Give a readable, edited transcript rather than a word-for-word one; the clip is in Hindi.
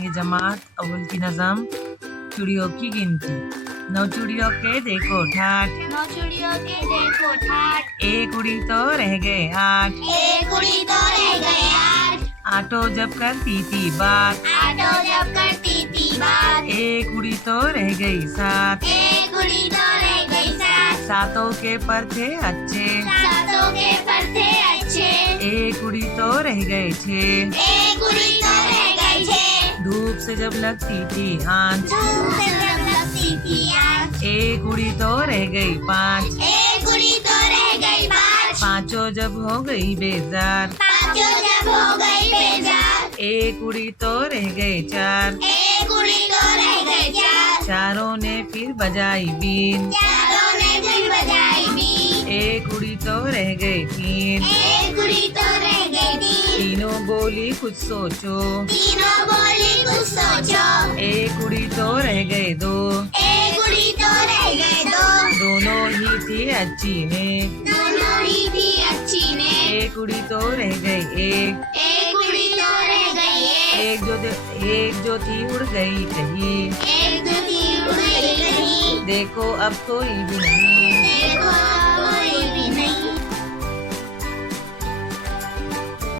करेंगे जमात। अव्वल की नज़म, चूड़ियों की गिनती। 9 चूड़ियों के देखो ठाठ, 9 चूड़ियों के देखो ठाठ। एक उड़ी तो रह गए 8, एक उड़ी तो रह गए 8। आठों जब करती थी बात, आठों जब करती थी बात। एक उड़ी तो रह गई 7, एक उड़ी तो रह गई 7। सातों के पर थे अच्छे, सातों के पर थे अच्छे। एक उड़ी तो रह गए 6, एक उड़ी तो रह गई 6। धूप से जब लगती थी आंच, धूप से जब लगती थी आँच। एक उड़ी तो रह गई 5, एक उड़ी तो रह गई 5। पांचों जब हो गई बेजार, पाँचों जब हो गई बेजार। एक उड़ी तो रह गए 4, एक उड़ी तो रह गई 4। चारों ने फिर बजाई बीन, चारों ने फिर बजाई बीन। एक उड़ी तो रह गए 3, एक उड़ी तो रह गई 3। तीनों बोली कुछ सोचो, तीनों बोली कुछ सोचो। एक उड़ी तो रह गए 2, एक उड़ी तो रह गए 2। दोनों ही थी अच्छी ने, दोनों ही थी अच्छी ने। एक उड़ी तो रह गई 1, एक उड़ी तो रह गई 1। एक जो थी उड़ गई कहीं, एक जो थी उड़ गई कहीं। देखो अब कोई भी नहीं। देखो